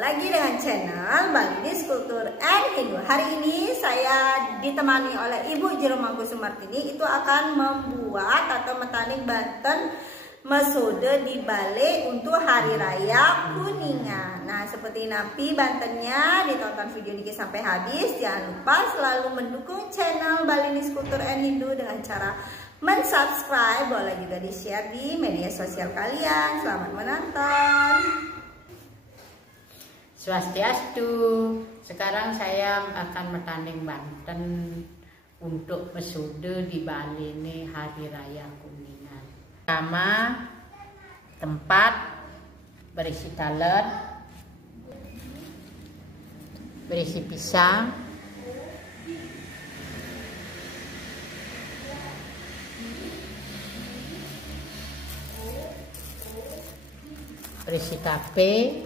lagi dengan channel Balinese Culture and Hindu. Hari ini saya ditemani oleh Ibu Jero Mangku Sumartini. Itu akan membuat atau metanik Banten mesode di Bale untuk Hari Raya Kuningan. Nah, seperti napi Bantennya, ditonton video ini sampai habis. Jangan lupa selalu mendukung channel Balinese Culture and Hindu dengan cara mensubscribe, boleh juga di-share di media sosial kalian. Selamat menonton. Swastiastu. Sekarang saya akan metanding Banten untuk mesode di Bali ini Hari Raya Kuningan. Pertama, tempat berisi talet, berisi pisang, berisi tape,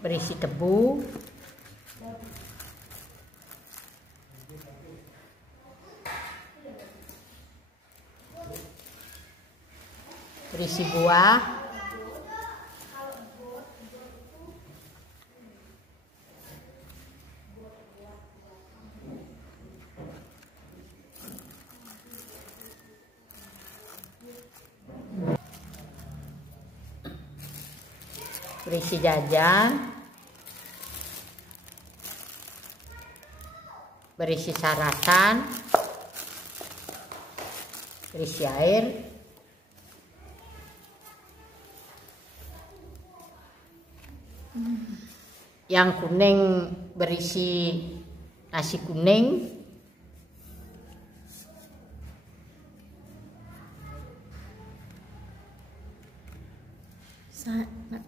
berisi tebu, berisi buah, berisi jajan, berisi sarapan, berisi air, yang kuning berisi nasi kuning,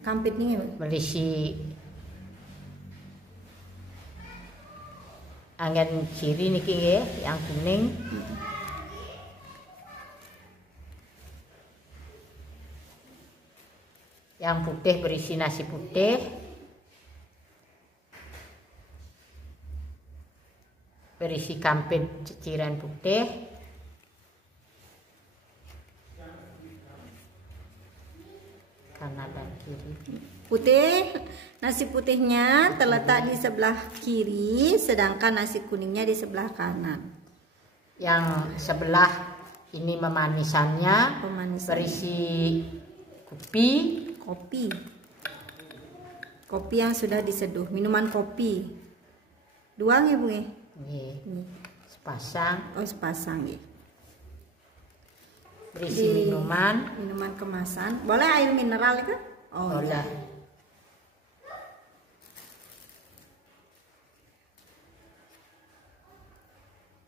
kampit nih berisi angin ciri niki ya, yang kuning. Yang putih berisi nasi putih, berisi kampit ceciran putih, kanan dan kiri. Putih, nasi putihnya terletak di sebelah kiri, sedangkan nasi kuningnya di sebelah kanan. Yang sebelah ini memanisannya, berisi kopi yang sudah diseduh, minuman kopi. Dua ya Bu ya? Sepasang. Oh, sepasang ya. Berisi minuman kemasan. Boleh air mineral itu? Oh, boleh. Ya.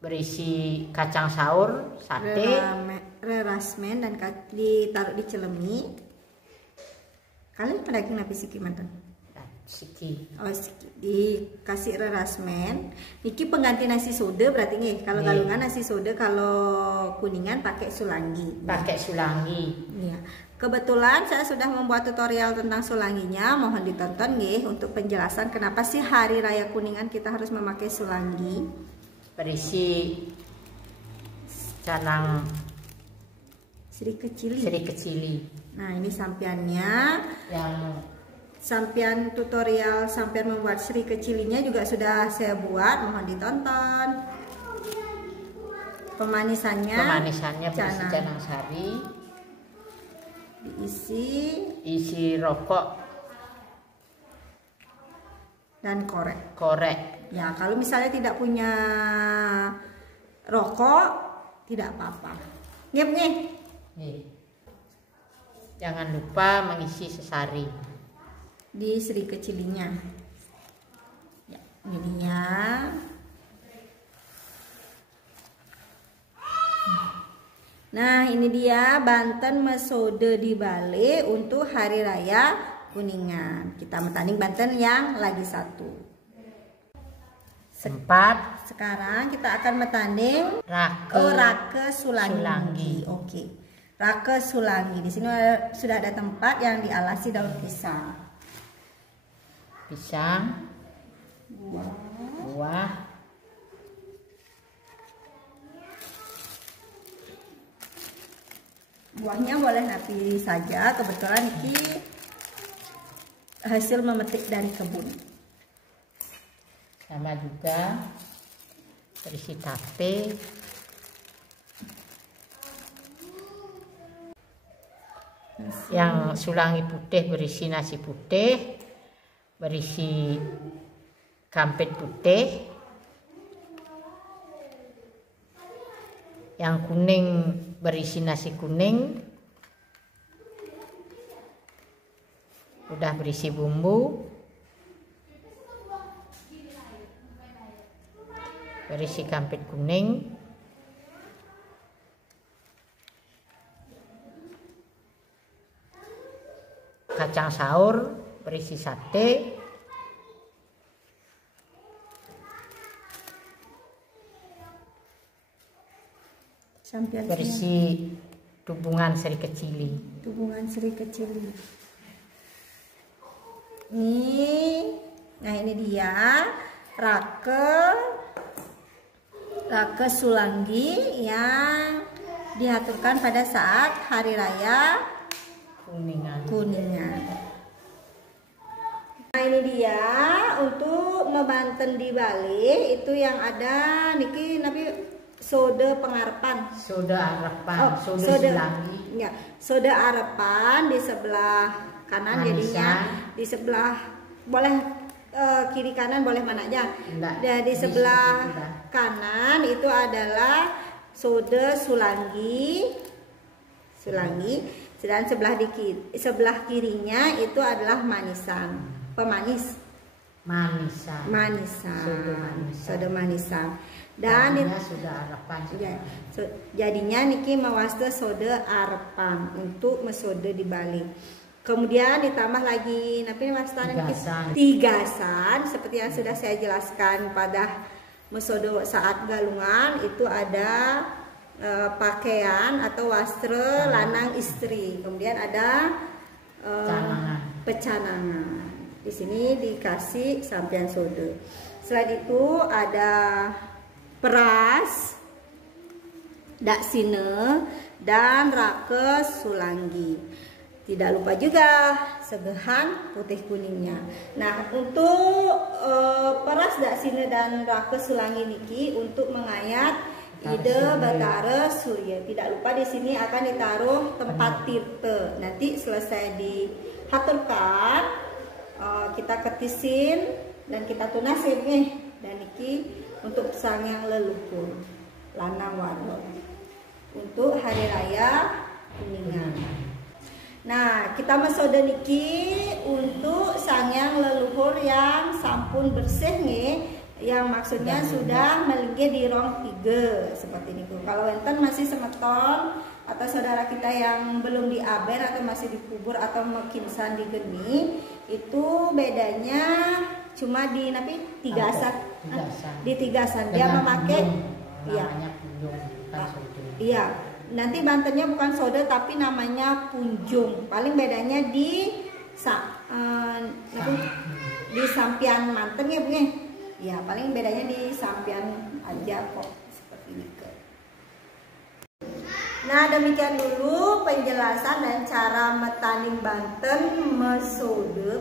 Berisi kacang saur, sate, rerasmen, dan ditaruh di celemi. Kalian pada daging lapis siki mantan? Siki. Oh, siki. Dikasih rerasmen. Niki pengganti nasi soda berarti nih. Kalau galungan nasi soda, kalau kuningan pakai sulangi. Pakai sulangi. Iya. Kebetulan saya sudah membuat tutorial tentang sulanginya. Mohon ditonton nih untuk penjelasan kenapa sih Hari Raya Kuningan kita harus memakai sulangi. Berisi canang Sri kecili. Nah, ini sampiannya. Yang Sampian tutorial sampian membuat Sri kecilinya juga sudah saya buat. Mohon ditonton. Pemanisannya berisi canang sari. Isi rokok dan korek. Ya, kalau misalnya tidak punya rokok, tidak apa-apa. Nih. Jangan lupa mengisi sesari di Sri kecilinya. Ya, ininya. Nah, ini dia Banten mesode di Bale untuk Hari Raya Kuningan. Kita metanding Banten yang lagi satu. Sekarang kita akan metanding rake sulangi. Oke. Rake sulangi. Di sini sudah ada tempat yang dialasi daun pisang. Buah. Buahnya boleh napi saja, kebetulan ini hasil memetik dari kebun. Sama juga berisi tape. Yang sulangi putih berisi nasi putih, berisi kampit putih. Yang kuning berisi nasi kuning, udah berisi bumbu, berisi kampit kuning. Kacang saur berisi sate, berisi tubungan seri kecili. Nah ini dia rake Sulanggi yang diaturkan pada saat hari raya Kuningan. Nah ini dia untuk Mebanten di Bali itu yang ada niki nabi sode pengarepan. Sode arepan, sode Sulanggi. Ya, sode arepan di sebelah kanan. Manisan. Jadinya di sebelah boleh kiri kanan boleh mana aja. Dan di sebelah kanan itu adalah sode Sulanggi. Dan sebelah kirinya itu adalah manisan, pemanis. Sode manisan. Dan sudah arepan juga. Jadinya niki mawaste sode arepan untuk mesode di Bali. Kemudian ditambah lagi tigasan seperti yang sudah saya jelaskan pada mesode saat galungan itu ada pakaian atau wastra lanang istri, kemudian ada pecanangan. Di sini dikasih sampian sode. Selain itu ada peras, daksine, dan rake Sulanggi. Tidak lupa juga segehan putih kuningnya. Nah untuk peras, daksine, dan rake Sulanggi niki untuk mengayat ide Batara Surya. Tidak lupa di sini akan ditaruh tempat tirte. Nanti selesai dihaturkan, kita ketisin dan kita tunasin nih. Dan niki untuk sangyang leluhur lanang wadon untuk hari raya Kuningan. Nah kita mesode niki untuk sangyang leluhur yang sampun bersih nih, yang maksudnya sudah melinggih di rong 3 seperti ini. Kalau enten masih semeton atau saudara kita yang belum diaber atau masih dikubur atau mekinsan di geni, itu bedanya cuma di tigasan. Di tigasan dia memakai iya. Nanti Bantennya bukan sode tapi namanya punjung. Paling bedanya di sampian manten ya Bu ya. Ya, paling bedanya di sampian aja kok seperti ini. Nah, demikian dulu penjelasan dan cara metaning Banten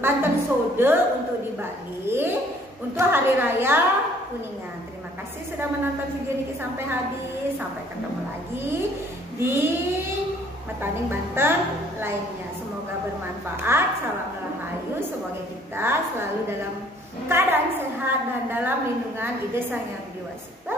Banten sode untuk di Bali untuk hari raya Kuningan. Terima kasih sudah menonton video ini sampai habis. Sampai ketemu lagi di metaning Banten lainnya. Semoga bermanfaat. Salam rahayu. Semoga kita selalu dalam keadaan sehat dan dalam lindungan Ide Sang Hyang Widi Wastu.